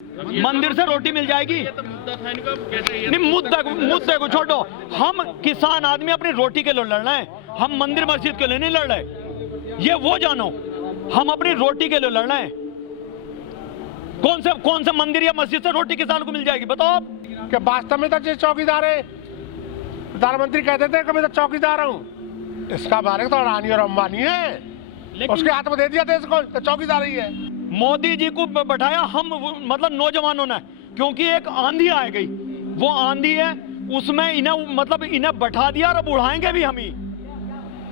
मंदिर से रोटी मिल जाएगी। नहीं, मुद्दे को छोड़ो। हम किसान आदमी अपनी रोटी के लिए लड़ रहे हैं, हम मंदिर मस्जिद के लिए नहीं लड़ रहे। ये वो जानो, हम अपनी रोटी के लिए लड़ रहे हैं। कौन से मंदिर या मस्जिद से रोटी किसान को मिल जाएगी बताओ आप? कि वास्तव में तो चौकीदार है। प्रधानमंत्री कहते थे कि मैं तो चौकीदार हूँ। इसका मालिक तो अडानी और अंबानी है, उसके हाथ में दे दिया देश को, तो चौकीदार ही है। मोदी जी को बैठाया हम मतलब नौजवानों ने, क्योंकि एक आंधी आ गई, वो आंधी है, उसमें इन्हें बैठा दिया और अब उड़ाएंगे भी हम ही,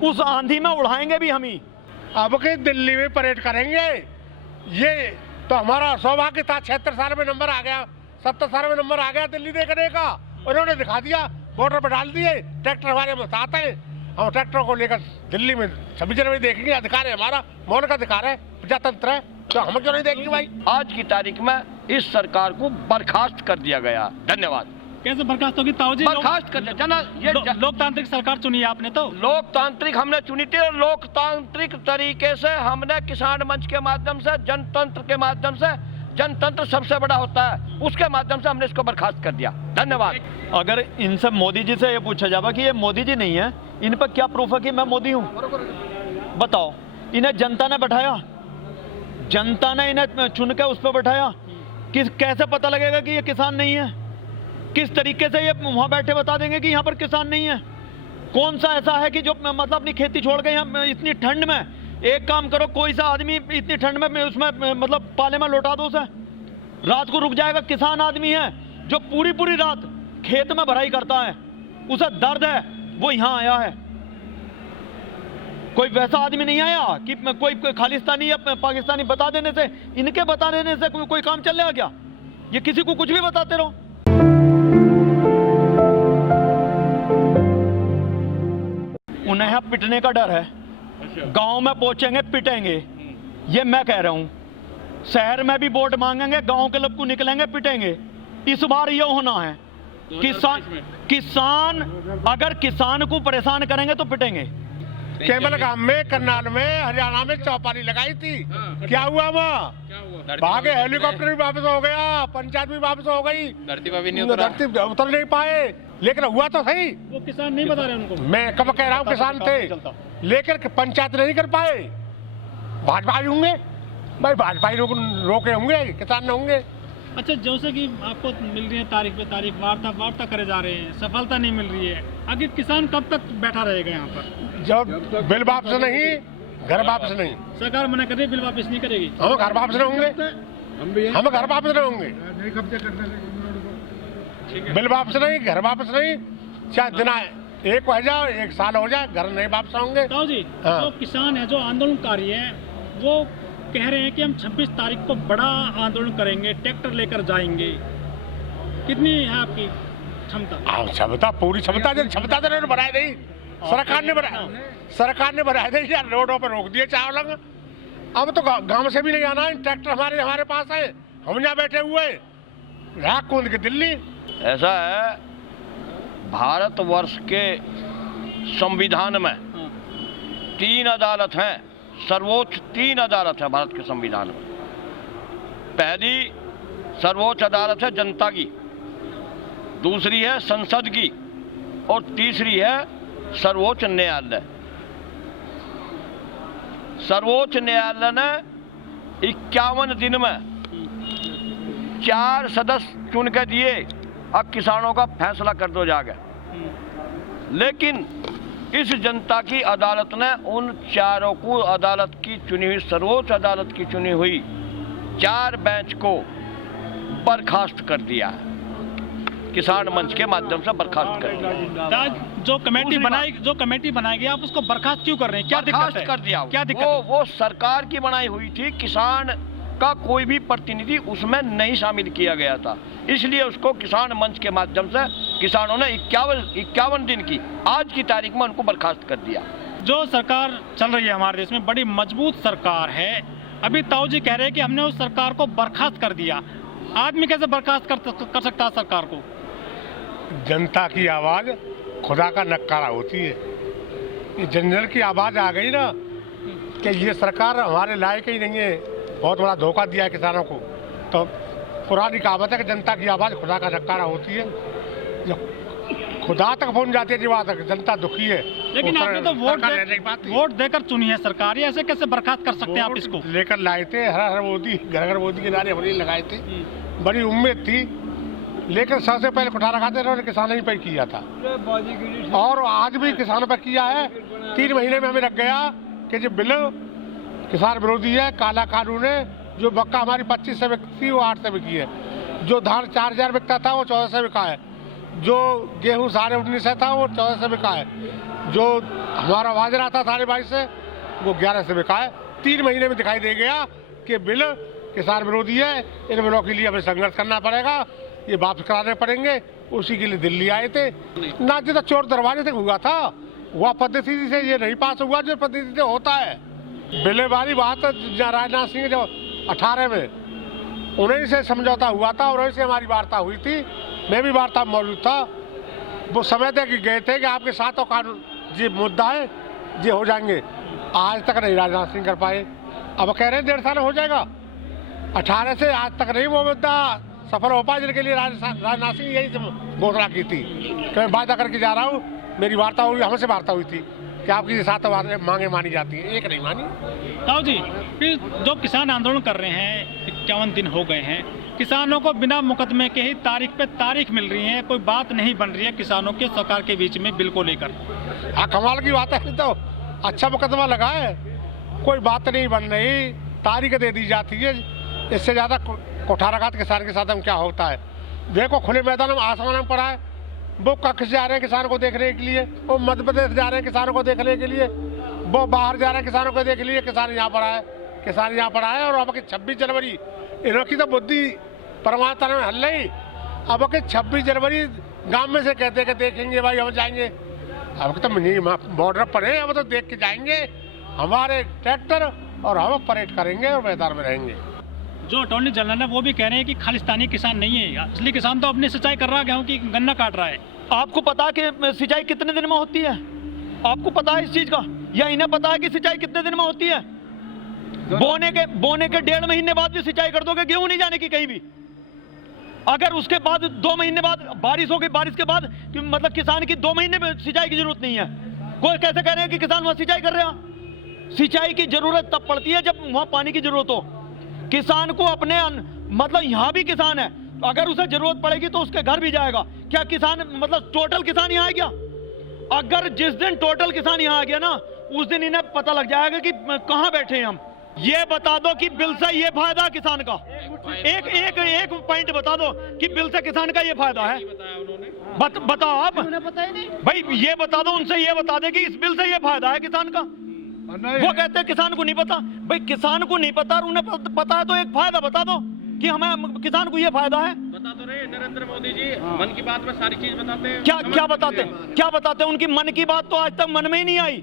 उस आंधी में उड़ाएंगे भी हम ही। अब के दिल्ली में परेड करेंगे, ये तो हमारा सौभाग्य था। 76 साल में नंबर आ गया, 70 साल में नंबर आ गया दिल्ली देखने का, उन्होंने दिखा दिया, बॉर्डर पर डाल दिए। ट्रैक्टर हमारे साथ है, हम ट्रैक्टरों को लेकर दिल्ली में 26 जनवरी देखेंगे। अधिकार है हमारा, मौन का अधिकार है, प्रजातंत्र है, तो हम क्यों नहीं देखेंगे भाई? आज की तारीख में इस सरकार को बर्खास्त कर दिया गया। धन्यवाद। कैसे बर्खास्त होगी ताऊ जी? बर्खास्त कर दिया। ये लोकतांत्रिक सरकार चुनी है आपने, तो लोकतांत्रिक हमने चुनी थी, और लोकतांत्रिक तरीके से हमने किसान मंच के माध्यम से, जनतंत्र के माध्यम से, जनतंत्र सबसे बड़ा होता है, उसके माध्यम से हमने इसको बर्खास्त कर दिया। धन्यवाद। अगर इनसे मोदी जी से ये पूछा जाए कि ये मोदी जी नहीं है, इन पर क्या प्रूफ है कि मैं मोदी हूँ? बताओ। इन्हें जनता ने बैठाया, जनता ने इन्हें चुन के उस पर बैठाया। कैसे पता लगेगा कि ये किसान नहीं है? किस तरीके से ये वहां बैठे बता देंगे कि यहाँ पर किसान नहीं है? कौन सा ऐसा है कि जो मतलब अपनी खेती छोड़ के यहाँ इतनी ठंड में, एक काम करो, कोई सा आदमी इतनी ठंड में उसमें मतलब पाले में लौटा दो उसे, रात को रुक जाएगा। किसान आदमी है जो पूरी रात खेत में भराई करता है, उसे दर्द है, वो यहाँ आया है। कोई वैसा आदमी नहीं आया कि कोई खालिस्तानी या पाकिस्तानी बता देने से, इनके बता देने से कोई काम चल जाएगा क्या? ये किसी को कुछ भी बताते रहो। उन्हें यहाँ पिटने का डर है, गांव में पहुंचेंगे पिटेंगे, ये मैं कह रहा हूं। शहर में भी वोट मांगेंगे, गांव के लोग को निकलेंगे पिटेंगे। इस बार ये होना है। किसान अगर किसान को परेशान करेंगे तो पिटेंगे। केवल गांव में, करनाल में, हरियाणा में चौपाली लगाई थी, क्या हुआ वहाँ? भागे, हेलीकॉप्टर भी वापस हो गया, पंचायत भी वापस हो गई, धरती उतर नहीं पाए। लेकिन हुआ तो सही। वो किसान नहीं बता रहे उनको, मैं कब कह रहा हूँ किसान थे, लेकिन पंचायत नहीं कर पाए। भाजपा ही होंगे भाई, भाजपा ही रोके होंगे, किसान न होंगे। अच्छा, जैसे कि आपको मिल रही है तारीख पे तारीख, वार्ता करे जा रहे हैं, सफलता नहीं मिल रही है, आखिर किसान कब तक बैठा रहेगा यहाँ पर? जब बिल वापस नहीं, घर वापस नहीं। सरकार मना कर रही है, बिल वापस नहीं करेगी, हम घर वापस नहीं होंगे, हम घर वापस नहीं होंगे। बिल वापस नहीं, घर वापस नहीं, चाहे दिन एक हो जाए, 1 साल हो जाए, घर नहीं वापस होंगे। ताऊ जी, जो किसान है, जो आंदोलनकारी है, वो कह रहे हैं कि हम 26 तारीख को बड़ा आंदोलन करेंगे, ट्रैक्टर लेकर जाएंगे। कितनी है आपकी क्षमता? क्षमता पूरी क्षमता तो नहीं बनाई नहीं, सरकार ने बनाई नहीं यार। रोडों पर रोक दिए चावल। अब तो गांव से भी नहीं आना है, ट्रैक्टर हमारे पास है, हम यहाँ बैठे हुए राख कूद के दिल्ली। ऐसा है, भारतवर्ष के संविधान में 3 अदालत हैं, सर्वोच्च 3 अदालत है भारत के संविधान में। पहली सर्वोच्च अदालत है जनता की, दूसरी है संसद की, और तीसरी है सर्वोच्च न्यायालय। सर्वोच्च न्यायालय ने 51 दिन में 4 सदस्य चुन के दिए, अब किसानों का फैसला कर दो जाके। लेकिन इस जनता की अदालत ने उन चारों को, अदालत की चुनी हुई, सर्वोच्च अदालत की चुनी हुई 4 बेंच को बर्खास्त कर दिया है। किसान मंच के माध्यम से बर्खास्त कर दिया। जो कमेटी बनाई गई, आप उसको बर्खास्त क्यों कर रहे हैं? क्या दिक्कत है? कर दिया। क्या दिक्कत? वो सरकार की बनाई हुई थी, किसान का कोई भी प्रतिनिधि उसमें नहीं शामिल किया गया था, इसलिए उसको किसान मंच के माध्यम से किसानों ने 51 दिन की आज की तारीख में उनको बर्खास्त कर दिया। जो सरकार चल रही है हमारे देश में, बड़ी मजबूत सरकार है। अभी ताऊ जी कह रहे हैं कि हमने उस सरकार को बर्खास्त कर दिया। आदमी कैसे बर्खास्त कर सकता है सरकार को? जनता की आवाज खुदा का नक्कारा होती है। ये जन की आवाज आ गई ना कि ये सरकार हमारे लायक ही नहीं है, बहुत बड़ा धोखा दिया है किसानों को, तो पुरानी कहावत है कि जनता की आवाज़ खुदा का नकारा होती है। जब खुदा तक पहुंच जाती है, जीवा तक, जनता दुखी है। लेकिन आपने तो वोट वोट देकर चुनी है सरकार, ऐसे कैसे बर्खास्त कर सकते हैं आप इसको? लेकर लाए थे, हर हर मोदी, घर घर मोदी के नारे हमने लगाए थे। बड़ी उम्मीद थी, लेकिन सबसे पहले कुठारा खाते उन्होंने किसानों पर किया था और आज भी किसानों पर किया है। 3 महीने में हमें लग गया कि जो बिल किसान विरोधी है, काला कानून है। जो मक्का हमारी 25 से बिकती वो 8 से बिकी है। जो धान 4000 बिकता था वो 14 से बिका है। जो गेहूँ 19.5 से था वो 14 से बिका है। जो हमारा बाजरा था 22.5 से वो 11 से बिका है। 3 महीने में दिखाई दे गया कि बिल किसान विरोधी है। इन बिलों के लिए हमें संघर्ष करना पड़ेगा, ये वापस कराने पड़ेंगे। उसी के लिए दिल्ली आए थे ना, जो चोर दरवाजे से हुआ था वह पद्धति से ये नहीं पास हुआ जो पद्धति से होता है। बिलेबारी बात राजनाथ सिंह जो 18 में उन्हीं से समझौता हुआ था, उन्हीं से हमारी वार्ता हुई थी। मैं भी वार्ता में मौजूद था। वो समय तक गए थे कि आपके साथ कानून जी मुद्दा है ये हो जाएंगे। आज तक नहीं राजनाथ सिंह कर पाए। अब कह रहे हैं 1.5 साल हो जाएगा। 18 से आज तक नहीं वो मुद्दा सफल हो पाया, जिनके लिए राजनाथ सिंह यही घोषणा की थी कि मैं वादा करके जा रहा हूँ। मेरी वार्ता हुई, हमसे वार्ता हुई थी कि आपकी 7 मांगे मानी जाती है, एक नहीं मानी। ताऊ जी, फिर जो किसान आंदोलन कर रहे हैं, 51 दिन हो गए हैं, किसानों को बिना मुकदमे के ही तारीख पे तारीख मिल रही है, कोई बात नहीं बन रही है किसानों के सरकार के बीच में बिल को लेकर। हाँ, कमाल की बात है। तो अच्छा मुकदमा लगा है, कोई बात नहीं बन रही, तारीख दे दी जाती है। इससे ज़्यादा कोठाराघात किसान के साथ हम क्या होता है। देखो खुले मैदान में आसमान में पड़ा है। वो कक्ष जा रहे हैं किसानों को देखने के लिए, वो मध्य प्रदेश जा रहे हैं किसानों को देखने के लिए, वो बाहर जा रहे हैं किसानों को देखने के लिए। किसान यहाँ पड़ा है, किसान यहाँ पड़ा है। और अब की 26 जनवरी इनकी तो बुद्धि परमात्मा में हल नहीं। अब के 26 जनवरी गांव में से कहते कि देखेंगे भाई हम जाएंगे। अब तो बॉर्डर पर है, अब तो देख के जाएंगे हमारे ट्रैक्टर और हम परेड करेंगे और मैदान में रहेंगे। जो अटॉर्नी जनरल है वो भी कह रहे हैं कि खालिस्तानी किसान नहीं है, असली किसान तो अपनी सिंचाई कर रहा है, गेहूं की गन्ना काट रहा है। आपको पता है कि सिंचाई कितने दिन में होती है? आपको पता है इस चीज का, या इन्हें पता है कि सिंचाई कितने दिन में होती है? बोने के 1.5 महीने बाद भी सिंचाई कर दोगे, गेहूं नहीं जाने की कहीं भी। अगर उसके बाद 2 महीने बाद बारिश होगी, बारिश के बाद मतलब किसान की 2 महीने में सिंचाई की जरूरत नहीं है। कोई कैसे कह रहे हैं कि किसान वहां सिंचाई कर रहे हैं? सिंचाई की जरूरत तब पड़ती है जब वहां पानी की जरूरत हो। किसान को अपने मतलब यहाँ भी किसान है, अगर उसे जरूरत पड़ेगी तो उसके घर भी जाएगा। क्या किसान मतलब टोटल किसान यहाँ आ गया? अगर जिस दिन टोटल किसान यहाँ आ गया ना, उस दिन इन्हें पता लग जाएगा कि कहाँ बैठे हैं हम। ये बता दो कि बिल से ये फायदा किसान का, एक पॉइंट बता दो कि बिल से किसान का ये फायदा है। बताओ आप भाई, ये बता दो उनसे, ये बता दे कि इस बिल से ये फायदा है किसान का। वो कहते हैं किसान को नहीं पता। भाई किसान को नहीं पता और उन्हें पता है तो एक फायदा बता दो कि हमें किसान को ये फायदा है। बता तो रहे नरेंद्र मोदी जी, मन की बात में सारी चीज बताते हैं। क्या बताते हैं? उनकी मन की बात तो आज तक मन में ही नहीं आई।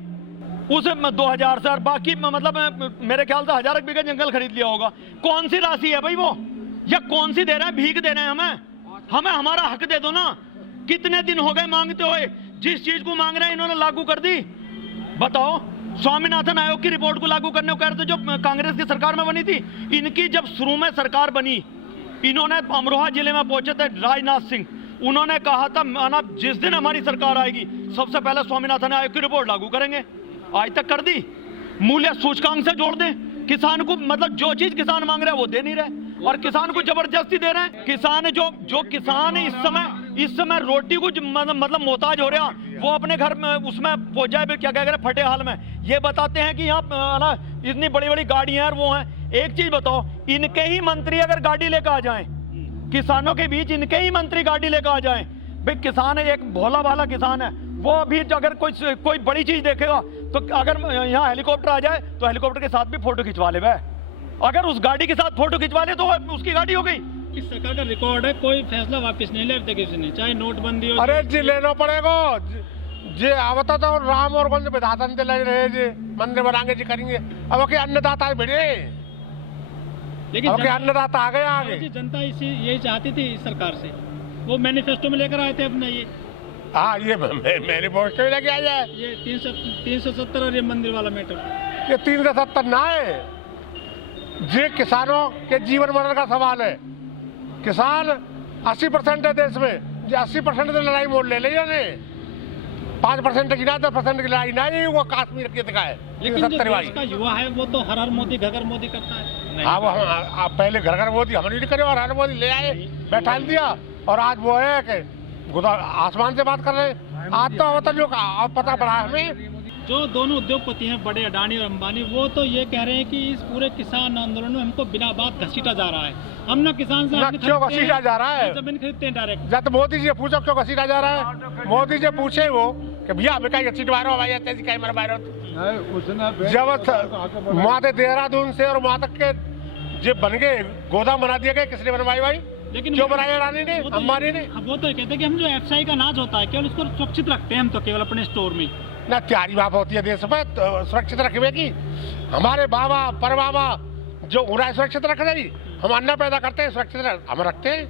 उसे 2000 से और बाकी मतलब मेरे ख्याल से 1000 बीघा जंगल खरीद लिया होगा। कौन सी राशि है भाई वो, या कौन सी दे रहे हैं? भीख दे रहे हैं हमें हमारा हक दे दो ना। कितने दिन हो गए मांगते हुए? जिस चीज को मांग रहे हैं इन्होंने लागू कर दी। बताओ, स्वामीनाथन आयोग की रिपोर्ट को लागू करने को कह रहे थे जो कांग्रेस की सरकार में बनी थी। इनकी जब शुरू में सरकार बनी, इन्होंने अमरोहा जिले में पहुंचे थे राजनाथ सिंह, उन्होंने कहा था माना जिस दिन हमारी सरकार आएगी सबसे पहले स्वामीनाथन आयोग की रिपोर्ट लागू करेंगे। आज तक कर दी। मूल्य सूचकांक से जोड़ दें। किसान को मतलब जो चीज किसान मांग रहे हैं वो दे नहीं रहे और किसान को जबरदस्ती दे रहे हैं। किसान जो किसान इस समय रोटी को मतलब मोहताज हो रहा, वो अपने घर में उसमें पहुंच जाए क्या कह रहे फटे हाल में। ये बताते हैं कि यहाँ ना इतनी बड़ी बड़ी गाड़ियां हैं वो हैं। एक चीज बताओ, इनके ही मंत्री अगर गाड़ी लेकर आ जाएं, किसानों के बीच इनके ही मंत्री गाड़ी लेकर आ जाएं, भाई किसान है एक भोला भाला किसान है, वो अभी अगर कोई बड़ी चीज देखेगा तो अगर यहाँ हेलीकॉप्टर आ जाए तो हेलीकॉप्टर के साथ भी फोटो खिंचवा ले। अगर उस गाड़ी के साथ फोटो खिंचवा ले तो उसकी गाड़ी हो गई। इस सरकार का रिकॉर्ड है, कोई फैसला वापस नहीं लेते किसी ने, चाहे नोटबंदी हो। अरे जी लेना पड़ेगा जी। आवता तो राम और कौन विधातन लग रहे जी, मंदिर बनाएंगे जी, करेंगे। अब के अन्नदाता भिड़े, लेकिन अन्नदाता आ गए आगे। जनता यही चाहती थी इस सरकार से, वो मैनिफेस्टो में लेकर आए थे अपना ये। हाँ, ये मैनिफेस्टो में लेके आ जाए। ये 370 और ये मंदिर वाला मैटर, ये 370 ना है, ये किसानों के जीवन मरण का सवाल है। किसान 80% है देश में, जो 80% से लड़ाई मोड़ ले लिया ने, 5% की ना 10% की लड़ाई नहीं, वो कश्मीर की का है। लेकिन जो 70 देश का युवा है वो तो हर मोदी घर मोदी करता है। नहीं हाँ, वो हम पहले घर मोदी हमने नहीं करे और हर मोदी ले आए, बैठा दिया, और आज वो है कि आसमान से बात कर रहे हैं। आज तो होता जो पता पड़ा है हमें। जो दोनों उद्योगपति हैं बड़े, अडानी और अंबानी, वो तो ये कह रहे हैं कि इस पूरे किसान आंदोलन में हमको बिना बात घसीटा जा रहा है। हम ना किसान से क्यों घसीटा जा रहा है? जमीन खरीदते हैं डायरेक्ट। जब मोदी जी से पूछो क्यों घसीटा जा रहा है, मोदी जी पूछे वो कि भैया हमें कहीं घसीट मारो भाई, ऐसी कहीं मर मारो। जब माते देहरादून से और वहां तक के जो बन गए गोदाम बना दिए गए, किसने बनवाई भाई? लेकिन क्यों बनाया अडानी ने, अंबानी ने? वो तो कहते हैं कि हम जो FCI का अनाज होता है केवल उसको सुरक्षित रखते हैं, हम तो केवल अपने स्टोर में। ना त्यारी बात होती है देश में तो सुरक्षित रखने की। हमारे बाबा परबाबा जो उन्हें सुरक्षित रख रही, हम अन्न पैदा करते हैं, सुरक्षित हम रखते हैं।